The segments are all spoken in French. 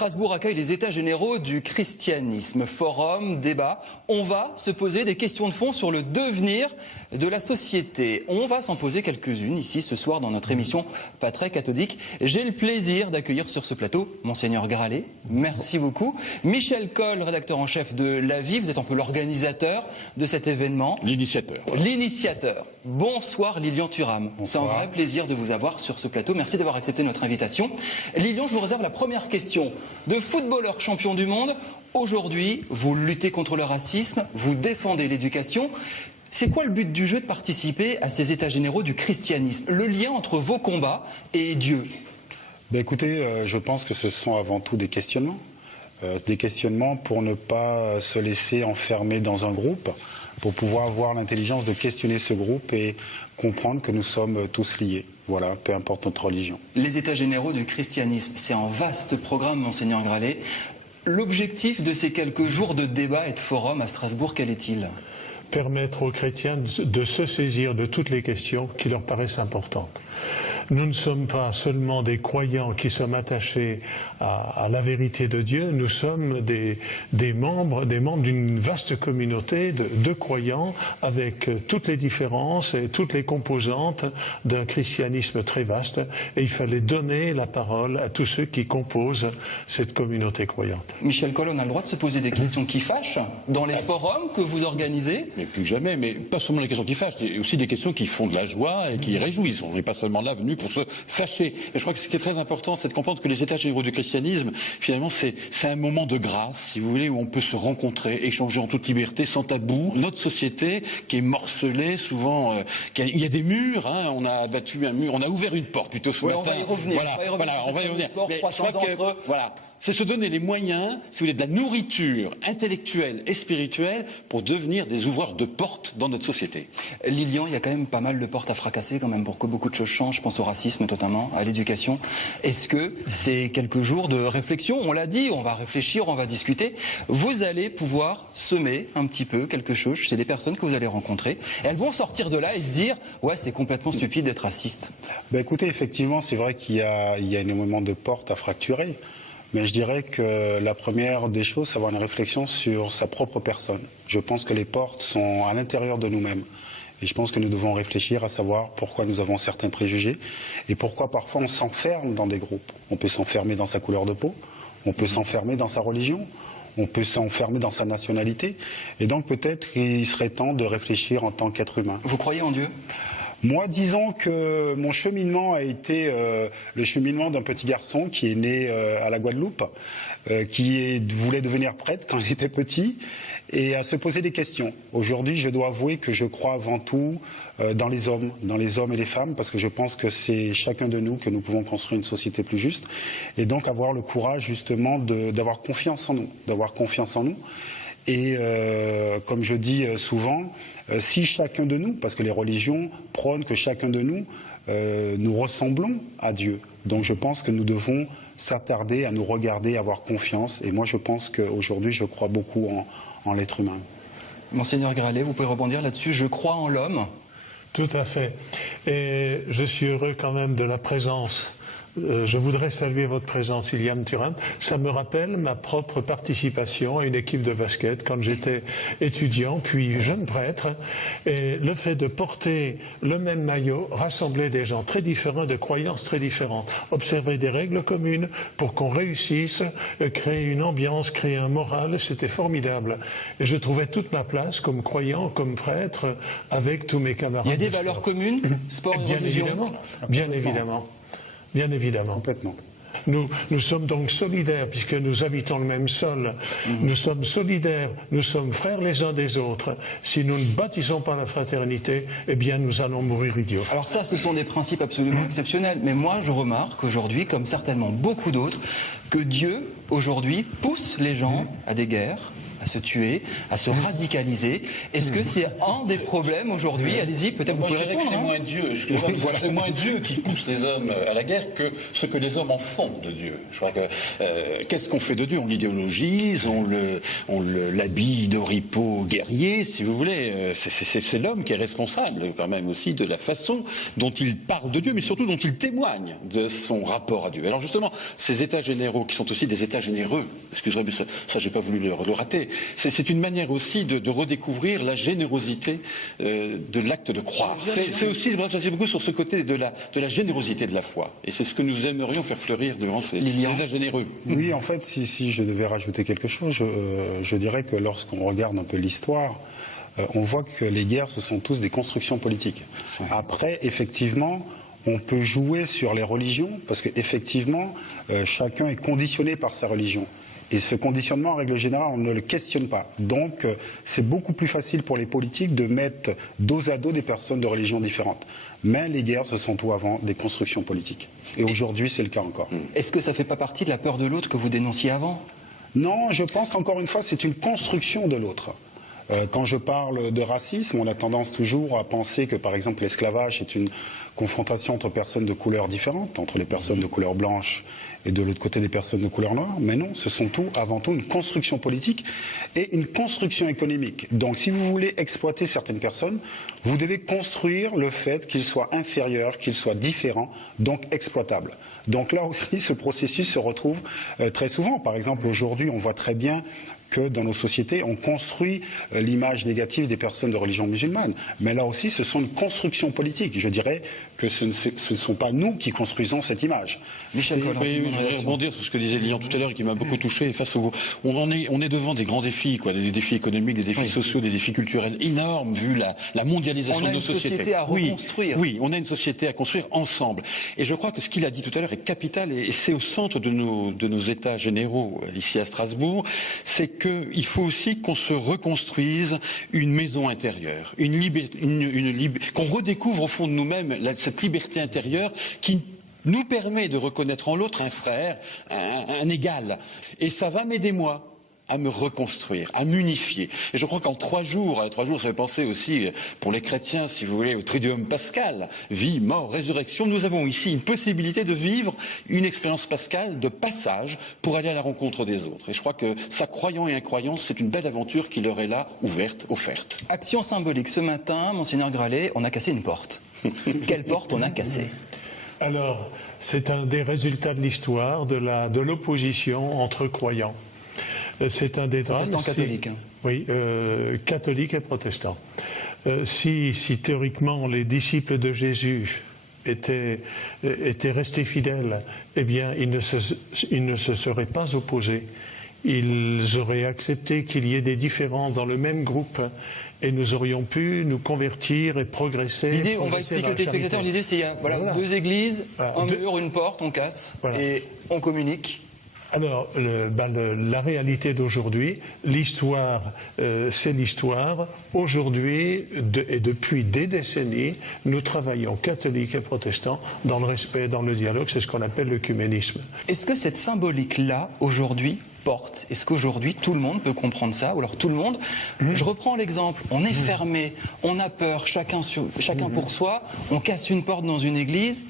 Strasbourg accueille les états généraux du christianisme. Forum, débat, on va se poser des questions de fond sur le devenir de la société. On va s'en poser quelques-unes ici ce soir dans notre émission Pas très cathodique. J'ai le plaisir d'accueillir sur ce plateau Monseigneur Gralet. Merci beaucoup. Michel Coll, rédacteur en chef de La Vie. Vous êtes un peu l'organisateur de cet événement. L'initiateur. L'initiateur. Bonsoir Lilian Thuram. C'est un vrai plaisir de vous avoir sur ce plateau. Merci d'avoir accepté notre invitation. Lilian, je vous réserve la première question. De footballeur champion du monde, aujourd'hui, vous luttez contre le racisme, vous défendez l'éducation. C'est quoi le but du jeu de participer à ces états généraux du christianisme? Le lien entre vos combats et Dieu? Écoutez, je pense que ce sont avant tout des questionnements. Des questionnements pour ne pas se laisser enfermer dans un groupe, pour pouvoir avoir l'intelligence de questionner ce groupe et comprendre que nous sommes tous liés. Voilà, peu importe notre religion. Les états généraux du christianisme, c'est un vaste programme, Monseigneur Gralet. L'objectif de ces quelques jours de débat et de forum à Strasbourg, quel est-il? Permettre aux chrétiens de se saisir de toutes les questions qui leur paraissent importantes. Nous ne sommes pas seulement des croyants qui sommes attachés à la vérité de Dieu, nous sommes des membres d'une vaste communauté de croyants avec toutes les différences et toutes les composantes d'un christianisme très vaste. Et il fallait donner la parole à tous ceux qui composent cette communauté croyante. Michel Coll, on a le droit de se poser des questions qui fâchent dans les forums que vous organisez? Mais plus jamais, mais pas seulement les questions qui fâchent, il y a aussi des questions qui font de la joie et qui réjouissent. On n'est pas seulement là venu pour se fâcher. Et je crois que ce qui est très important, c'est de comprendre que les états généraux du christianisme, finalement, c'est un moment de grâce, si vous voulez, où on peut se rencontrer, échanger en toute liberté, sans tabou. Notre société, qui est morcelée, souvent, il y a des murs, hein, on a battu un mur, on a ouvert une porte plutôt ce matin. On va y revenir. Voilà, on va y revenir. Sport, 300 ans entre... Voilà. C'est se donner les moyens, si vous voulez, de la nourriture intellectuelle et spirituelle pour devenir des ouvreurs de portes dans notre société. Lilian, il y a quand même pas mal de portes à fracasser quand même pour que beaucoup de choses changent. Je pense au racisme notamment, à l'éducation. Est-ce que c'est quelques jours de réflexion? On l'a dit, on va réfléchir, on va discuter. Vous allez pouvoir semer un petit peu quelque chose chez les personnes que vous allez rencontrer. Et elles vont sortir de là et se dire « Ouais, c'est complètement stupide d'être raciste ». Écoutez, effectivement, c'est vrai qu'il y a énormément de portes à fracturer. Mais je dirais que la première des choses, c'est avoir une réflexion sur sa propre personne. Je pense que les portes sont à l'intérieur de nous-mêmes. Et je pense que nous devons réfléchir à savoir pourquoi nous avons certains préjugés et pourquoi parfois on s'enferme dans des groupes. On peut s'enfermer dans sa couleur de peau, on peut s'enfermer dans sa religion, on peut s'enfermer dans sa nationalité. Et donc peut-être qu'il serait temps de réfléchir en tant qu'être humain. Vous croyez en Dieu ? Moi, disons que mon cheminement a été le cheminement d'un petit garçon qui est né à la Guadeloupe, voulait devenir prêtre quand il était petit, et à se poser des questions. Aujourd'hui, je dois avouer que je crois avant tout dans les hommes et les femmes, parce que je pense que c'est chacun de nous que nous pouvons construire une société plus juste, et donc avoir le courage justement d'avoir confiance en nous, Et comme je dis souvent, si chacun de nous, parce que les religions prônent que chacun de nous, nous ressemblons à Dieu. Donc je pense que nous devons s'attarder à nous regarder, avoir confiance. Et moi je pense qu'aujourd'hui je crois beaucoup en l'être humain. Monseigneur Gralet, vous pouvez rebondir là-dessus. Je crois en l'homme. Tout à fait. Et je suis heureux quand même de la présence. Je voudrais saluer votre présence, Lilian Thuram. Ça me rappelle ma propre participation à une équipe de basket quand j'étais étudiant, puis jeune prêtre. Et le fait de porter le même maillot, rassembler des gens très différents, de croyances très différentes, observer des règles communes pour qu'on réussisse, créer une ambiance, créer un moral, c'était formidable. Et je trouvais toute ma place comme croyant, comme prêtre, avec tous mes camarades. Il y a des valeurs communes, sport et religion. Bien évidemment. Bien évidemment. Complètement. Nous sommes donc solidaires puisque nous habitons le même sol. Nous sommes solidaires, nous sommes frères les uns des autres. Si nous ne bâtissons pas la fraternité, eh bien nous allons mourir idiots. Alors ça, ce sont des principes absolument exceptionnels. Mais moi, je remarque aujourd'hui, comme certainement beaucoup d'autres, que Dieu, aujourd'hui, pousse les gens à des guerres, à se tuer, à se radicaliser. Est-ce que c'est un des problèmes aujourd'hui? Allez-y, peut-être vous Moi, je pouvez dirais que répondre. c'est moins Dieu. C'est moins Dieu qui pousse les hommes à la guerre que ce que les hommes en font de Dieu. Je crois que qu'est-ce qu'on fait de Dieu? On l'idéologise, on l'habille d'oripeaux guerriers, si vous voulez. C'est l'homme qui est responsable quand même aussi de la façon dont il parle de Dieu, mais surtout dont il témoigne de son rapport à Dieu. Alors justement, ces états généraux qui sont aussi des états généreux, excusez-moi, mais ça j'ai pas voulu le rater, c'est une manière aussi de redécouvrir la générosité de l'acte de croire. C'est aussi, j'insiste beaucoup sur ce côté de la générosité de la foi. Et c'est ce que nous aimerions faire fleurir durant ces états généreux. Oui, en fait, si je devais rajouter quelque chose, je dirais que lorsqu'on regarde un peu l'histoire, on voit que les guerres, ce sont tous des constructions politiques. Après, effectivement, on peut jouer sur les religions, parce qu'effectivement, chacun est conditionné par sa religion. Et ce conditionnement, en règle générale, on ne le questionne pas. Donc, c'est beaucoup plus facile pour les politiques de mettre dos à dos des personnes de religions différentes. Mais les guerres, ce sont tout avant des constructions politiques. Et aujourd'hui, c'est le cas encore. Est-ce que ça ne fait pas partie de la peur de l'autre que vous dénonciez avant? Non, je pense, encore une fois, c'est une construction de l'autre. Quand je parle de racisme, on a tendance toujours à penser que, par exemple, l'esclavage est une confrontation entre personnes de couleurs différentes, entre les personnes de couleur blanche et de l'autre côté des personnes de couleur noire. Mais non, ce sont avant tout une construction politique et une construction économique. Donc, si vous voulez exploiter certaines personnes, vous devez construire le fait qu'ils soient inférieurs, qu'ils soient différents, donc exploitables. Donc là aussi, ce processus se retrouve très souvent. Par exemple, aujourd'hui, on voit très bien que dans nos sociétés, on construit l'image négative des personnes de religion musulmane. Mais là aussi, ce sont une construction politique. Je dirais que ce ne sont pas nous qui construisons cette image. Michel Colin, oui, je voudrais rebondir sur ce que disait Lilian tout à l'heure et qui m'a beaucoup touché. On est devant des grands défis, quoi, des défis économiques, des défis sociaux, des défis culturels énormes, vu la mondialisation de nos sociétés. On a une société à reconstruire. Oui, on a une société à construire ensemble. Et je crois que ce qu'il a dit tout à l'heure est capital et c'est au centre de nos états généraux ici à Strasbourg, c'est qu'il faut aussi qu'on se reconstruise une maison intérieure, qu'on redécouvre au fond de nous-mêmes cette liberté intérieure qui nous permet de reconnaître en l'autre un frère, un égal. Et ça va m'aider moi à me reconstruire, à m'unifier. Et je crois qu'en 3 jours, ça fait penser aussi pour les chrétiens, si vous voulez, au Triduum pascal, vie, mort, résurrection, nous avons ici une possibilité de vivre une expérience pascale de passage pour aller à la rencontre des autres. Et je crois que ça, croyants et incroyants, c'est une belle aventure qui leur est là, ouverte, offerte. Action symbolique. Ce matin, Monseigneur Gralet, on a cassé une porte. Quelle porte on a cassée? Alors, c'est un des résultats de l'histoire de l'opposition entre croyants. C'est un des drames. Protestants catholiques. Oui, catholiques et protestants. Si théoriquement les disciples de Jésus étaient restés fidèles, eh bien ils ne se seraient pas opposés. Ils auraient accepté qu'il y ait des différends dans le même groupe et nous aurions pu nous convertir et progresser. L'idée, on va expliquer aux téléspectateurs, l'idée c'est voilà. 2 églises, un mur, une porte, on casse et on communique. Alors, la réalité d'aujourd'hui, l'histoire, c'est l'histoire. Aujourd'hui, et depuis des décennies, nous travaillons, catholiques et protestants, dans le respect, dans le dialogue. C'est ce qu'on appelle l'œcuménisme. Est-ce que cette symbolique-là, aujourd'hui, porte? Est-ce qu'aujourd'hui, tout le monde peut comprendre ça? Ou alors tout le monde, je reprends l'exemple, on est fermé, on a peur, chacun pour soi, on casse une porte dans une église.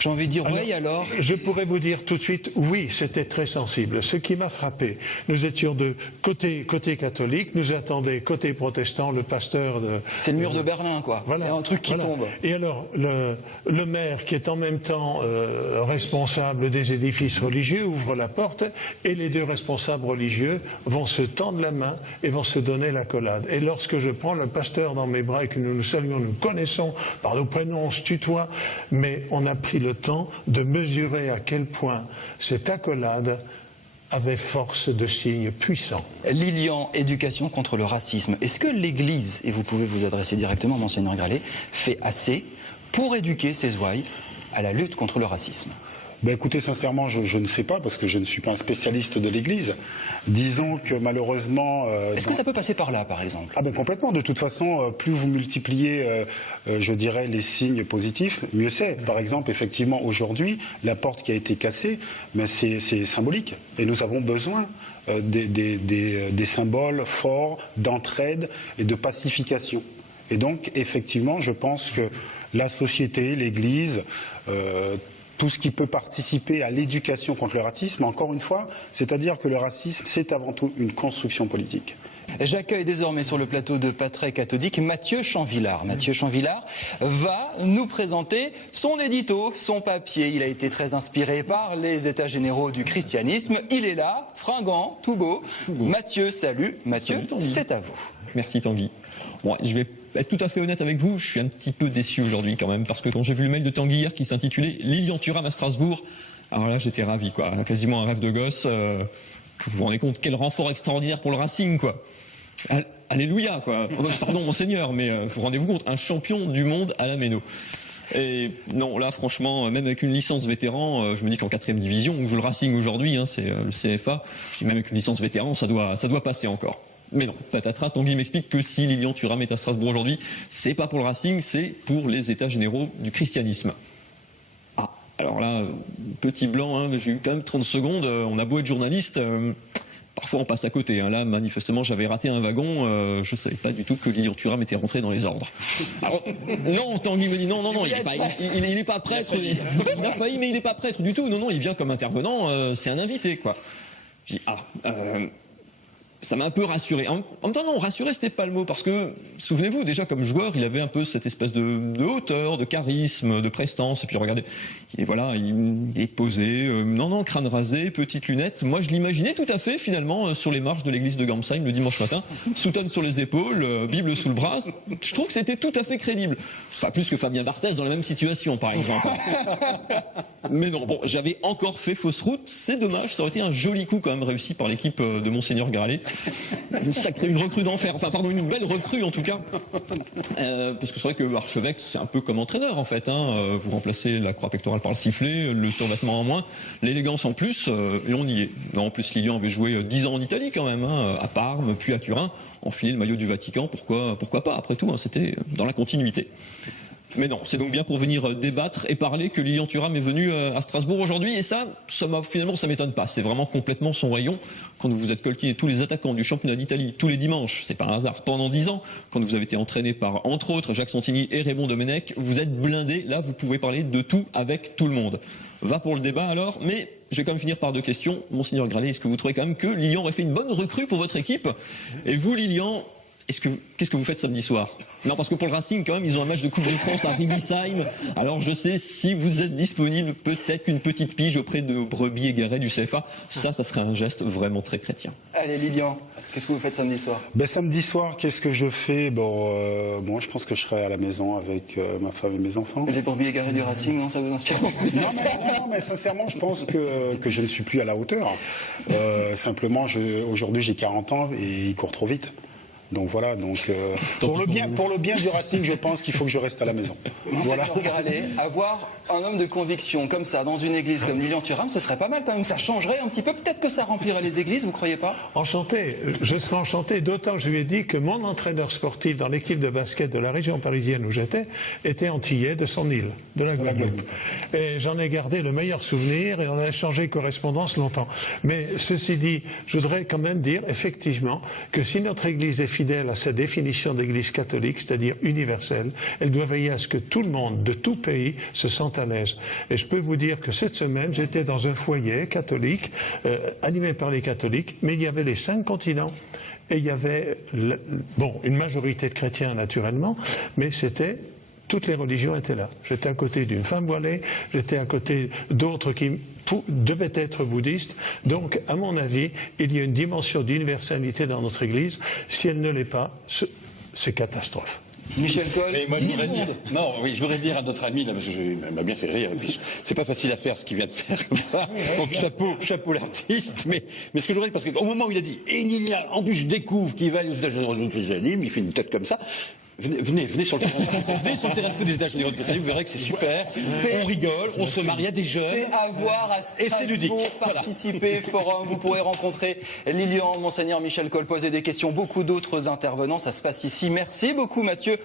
J'ai envie de dire, oui, alors. Je pourrais vous dire tout de suite, oui, c'était très sensible. Ce qui m'a frappé, nous étions de côté catholique, nous attendait côté protestant le pasteur de. C'est le mur de Berlin, quoi. Voilà. Il y a un truc qui tombe. Et alors, le maire, qui est en même temps responsable des édifices religieux, ouvre la porte, et les 2 responsables religieux vont se tendre la main et vont se donner l'accolade. Et lorsque je prends le pasteur dans mes bras et que nous nous saluons, nous connaissons par nos prénoms, on se tutoie, mais on a pris le temps de mesurer à quel point cette accolade avait force de signe puissant. Lilian, éducation contre le racisme. Est-ce que l'Église, et vous pouvez vous adresser directement à Monseigneur Gralet, fait assez pour éduquer ses ouailles à la lutte contre le racisme? Écoutez, sincèrement, je ne sais pas, parce que je ne suis pas un spécialiste de l'Église. Disons que malheureusement... Est-ce que ça peut passer par là, par exemple? Complètement. De toute façon, plus vous multipliez, je dirais, les signes positifs, mieux c'est. Par exemple, effectivement, aujourd'hui, la porte qui a été cassée, c'est symbolique. Et nous avons besoin des symboles forts d'entraide et de pacification. Et donc, effectivement, je pense que la société, l'Église, tout ce qui peut participer à l'éducation contre le racisme, encore une fois, c'est-à-dire que le racisme, c'est avant tout une construction politique. J'accueille désormais sur le plateau de Patrey Cathodique Mathieu Chanvillard. Mathieu Chanvillard va nous présenter son édito, son papier. Il a été très inspiré par les états généraux du christianisme. Il est là, fringant, tout beau. Mathieu, salut. Mathieu, c'est à vous. Merci Tanguy. Bon, je vais être tout à fait honnête avec vous, je suis un petit peu déçu aujourd'hui quand même, parce que quand j'ai vu le mail de Tanguy hier qui s'intitulait « Lilian Thuram à Strasbourg », alors là j'étais ravi, quoi, quasiment un rêve de gosse. Vous vous rendez compte, quel renfort extraordinaire pour le Racing, quoi. Alléluia, quoi. Pardon, monseigneur, mais vous rendez-vous compte, un champion du monde à la Méno. Et non, là, franchement, même avec une licence vétéran, je me dis qu'en 4e division, où joue le Racing aujourd'hui, c'est le CFA, je dis même avec une licence vétéran, ça doit passer encore. Mais non, patatras, Tanguy m'explique que si Lilian Thuram est à Strasbourg aujourd'hui, c'est pas pour le Racing, c'est pour les états généraux du christianisme. Ah, alors là, petit blanc, j'ai eu quand même 30 secondes, on a beau être journaliste... Parfois on passe à côté. Là, manifestement, j'avais raté un wagon. Je savais pas du tout que Lilian Thuram était rentré dans les ordres. Alors, non, Tanguy me dit non, il est pas prêtre. Il a failli, mais il est pas prêtre du tout. Non, il vient comme intervenant. C'est un invité, quoi. Je dis ça m'a un peu rassuré. En même temps, non, rassuré, c'était pas le mot, parce que, souvenez-vous, déjà, comme joueur, il avait un peu cette espèce de hauteur, de charisme, de prestance, et puis regardez, il est posé, crâne rasé, petite lunette. Moi, je l'imaginais tout à fait, finalement, sur les marches de l'église de Gamsheim le dimanche matin, soutane sur les épaules, Bible sous le bras. Je trouve que c'était tout à fait crédible. Pas plus que Fabien Barthez dans la même situation, par exemple. Mais non, bon, j'avais encore fait fausse route, c'est dommage, ça aurait été un joli coup quand même réussi par l'équipe de Monseigneur Gralet. Une recrue d'enfer, une belle recrue en tout cas. Parce que c'est vrai que Archevêque, c'est un peu comme entraîneur en fait. Vous remplacez la croix pectorale par le sifflet, le survêtement en moins, l'élégance en plus, et on y est. En plus, Lilian avait joué 10 ans en Italie quand même, à Parme, puis à Turin, enfiler le maillot du Vatican, pourquoi pas, après tout, c'était dans la continuité. Mais non, c'est donc bien pour venir débattre et parler que Lilian Thuram est venu à Strasbourg aujourd'hui, et ça m'étonne pas. C'est vraiment complètement son rayon. Quand vous êtes coltiné tous les attaquants du championnat d'Italie tous les dimanches, c'est pas un hasard, pendant 10 ans, quand vous avez été entraîné par, entre autres, Jacques Santini et Raymond Domenech, vous êtes blindé. Là, vous pouvez parler de tout avec tout le monde. Va pour le débat alors, mais je vais quand même finir par 2 questions. Monseigneur Gralet, est-ce que vous trouvez quand même que Lilian aurait fait une bonne recrue pour votre équipe? Et vous, Lilian, qu'est-ce que vous faites samedi soir? Non, parce que pour le Racing, quand même, ils ont un match de Coupe de France à Riedisheim. Alors, je sais, si vous êtes disponible, peut-être qu'une petite pige auprès de brebis égarés du CFA, ça serait un geste vraiment très chrétien. Allez, Lilian, qu'est-ce que vous faites samedi soir? Samedi soir, qu'est-ce que je fais? Moi, je pense que je serai à la maison avec ma femme et mes enfants. Les brebis égarés du Racing, non, ça vous inspire? Non, mais sincèrement, je pense que je ne suis plus à la hauteur. Simplement, aujourd'hui, j'ai 40 ans et il court trop vite. Donc voilà, pour le bien du Racing, je pense qu'il faut que je reste à la maison. Voilà. Avoir un homme de conviction comme ça dans une église comme Lilian Thuram, ce serait pas mal quand même. Ça changerait un petit peu. Peut-être que ça remplirait les églises, vous croyez pas? Enchanté. Je serais enchanté. D'autant, je lui ai dit que mon entraîneur sportif dans l'équipe de basket de la région parisienne où j'étais était antillais de son île, de la Guadeloupe. Et j'en ai gardé le meilleur souvenir et on a échangé correspondance longtemps. Mais ceci dit, je voudrais quand même dire effectivement que si notre église est fidèle à sa définition d'église catholique, c'est-à-dire universelle, elle doit veiller à ce que tout le monde, de tout pays, se sente à l'aise. Et je peux vous dire que cette semaine, j'étais dans un foyer catholique, animé par les catholiques, mais il y avait les 5 continents. Et il y avait, une majorité de chrétiens naturellement, mais toutes les religions étaient là. J'étais à côté d'une femme voilée, j'étais à côté d'autres qui devaient être bouddhistes. Donc, à mon avis, il y a une dimension d'universalité dans notre Église. Si elle ne l'est pas, c'est catastrophe. Michel Coll, mais moi, je voudrais dire à notre ami, là, parce que il m'a bien fait rire, c'est pas facile à faire ce qu'il vient de faire comme ça, donc chapeau l'artiste, mais ce que je voudrais dire, parce qu'au moment où il a dit, en plus je découvre qu'il va aux états généraux du christianisme, il fait une tête comme ça, Venez sur le terrain. Venez sur le terrain de foot des États généraux du Christianisme, vous verrez que c'est super. On rigole, on se marie, il y a des jeunes. C'est à voir à Strasbourg, et c'est ludique. participer, forum, vous pourrez rencontrer Lilian, Monseigneur Michel Cole, poser des questions, beaucoup d'autres intervenants, ça se passe ici. Merci beaucoup Mathieu.